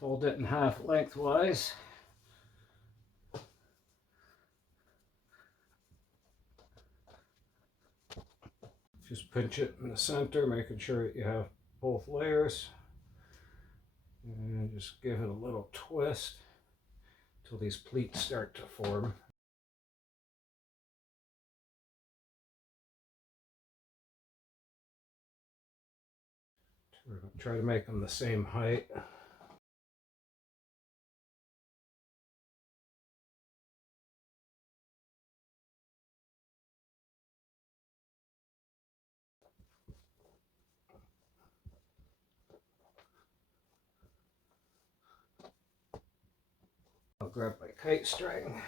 Fold it in half lengthwise. Just pinch it in the center, making sure that you have both layers. And just give it a little twist until these pleats start to form. Try to make them the same height. I'll grab my kite string.